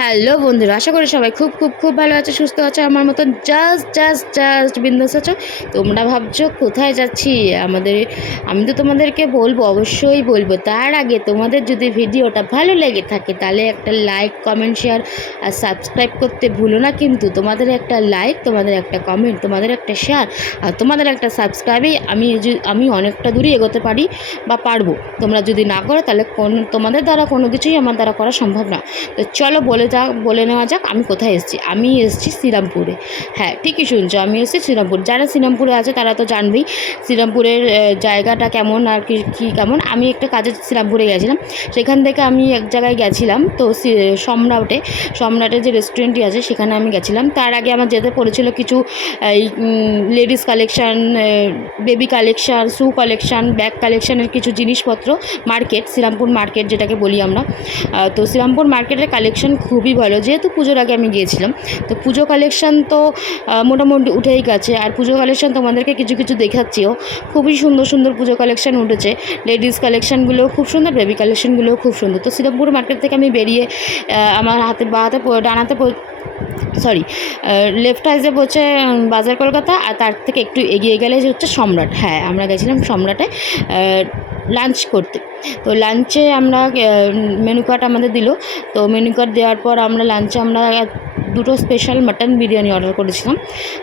Hello বন্ধুরা, আশা করি সবাই খুব খুব খুব ভালো আছে, সুস্থ আছে, আমার মতন জাস্ট জাস্ট জাস্ট বিন্দাস আছো। তোমরা ভাবছো কোথায় যাচ্ছি আমি তো তোমাদেরকে বলবো, অবশ্যই বলবো। তার আগে তোমাদের যদি ভিডিওটা ভালো লেগে থাকে তাহলে একটা লাইক, কমেন্ট, শেয়ার আর সাবস্ক্রাইব করতে ভুলো না। কিন্তু তোমাদের একটা লাইক, তোমাদের একটা কমেন্ট, তোমাদের একটা শেয়ার আর তোমাদের একটা সাবস্ক্রাইবেই আমি অনেকটা দূরই এগোতে পারি বা পারবো। তোমরা যদি না করো তাহলে তোমাদের দ্বারা কোনো কিছুই আমার দ্বারা করা সম্ভব না। তো চলো বলে নেওয়া যাক আমি কোথায় এসেছি। আমি এসেছি শ্রীরামপুরে। হ্যাঁ, ঠিকই শুনছো, আমি এসেছি শ্রীরামপুর। যারা শ্রীরামপুরে আছে তারা তো জানবেই শ্রীরামপুরের জায়গাটা কেমন আর কী কেমন। আমি একটা কাজে শ্রীরামপুরে গেছিলাম, সেখান থেকে আমি এক জায়গায় গেছিলাম। তো সম্রাটে যে রেস্টুরেন্টটি আছে সেখানে আমি গেছিলাম। তার আগে আমার যেতে পড়েছিল কিছু এই লেডিস কালেকশান, বেবি কালেকশান, শু কালেকশান, ব্যাগ কালেকশানের কিছু জিনিসপত্র। মার্কেট, শ্রীরামপুর মার্কেট যেটাকে বলি আমরা। তো শ্রীরামপুর মার্কেটের কালেকশান খুবই ভালো, যেহেতু পুজোর আগে আমি গিয়েছিলাম। তো পুজো কালেকশান তো মোটামুটি উঠেই গেছে, আর পুজো কালেকশান তোমাদেরকে কিছু কিছু দেখাচ্ছিও। খুবই সুন্দর সুন্দর পুজো কালেকশান উঠেছে। লেডিস কালেকশানগুলোও খুব সুন্দর, বেবি কালেকশানগুলোও খুব সুন্দর। তো শ্রীরামপুর মার্কেট থেকে আমি বেরিয়ে আমার ডানাতে লেফট হাইজে পড়ছে বাজার কলকাতা, আর তার থেকে একটু এগিয়ে গেলে যে হচ্ছে সম্রাট। হ্যাঁ, আমরা গেছিলাম সম্রাটে লাঞ্চ করতে। তো লাঞ্চে আমরা মেনু কার্ড আমাদের দিল। তো মেনু কার্ড দেওয়ার পর লাঞ্চে আমরা দুটো স্পেশাল মাটন বিরিয়ানি অর্ডার করেছিলাম।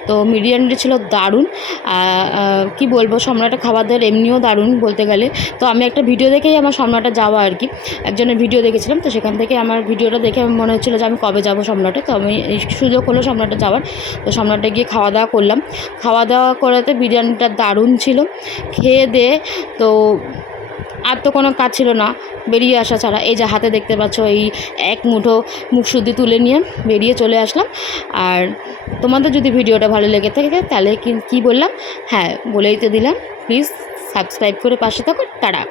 তো বিরিয়ানিটা ছিল দারুণ। কি বলবো, সম্রাটের খাবার দাবার এমনিও দারুণ বলতে গেলে। তো আমি একটা ভিডিও দেখেই আমার সম্রাটে যাওয়া আর কি, একজনের ভিডিও দেখেছিলাম। তো সেখান থেকে আমার ভিডিওটা দেখে মনে হচ্ছিলো যে আমি কবে যাব সম্রাটে। তো আমি এই সুযোগ হলো সম্রাটে যাওয়ার। তো সম্রাটে গিয়ে খাওয়া দাওয়া করলাম। খাওয়া দাওয়া করাতে বিরিয়ানিটা দারুণ ছিল। খেয়ে দিয়ে তো আর তো কোনো কাজ ছিল না বেরিয়ে আসা ছাড়া। এই যে হাতে দেখতে পাচ্ছ, এই এক মুঠো মুখশুদ্ধি তুলে নিয়ে বেরিয়ে চলে আসলাম। আর তোমাদের যদি ভিডিওটা ভালো লেগে থাকে তাহলে কি বললাম, হ্যাঁ বলেই তো দিলাম, প্লিজ সাবস্ক্রাইব করে পাশে থাকো। টাটা।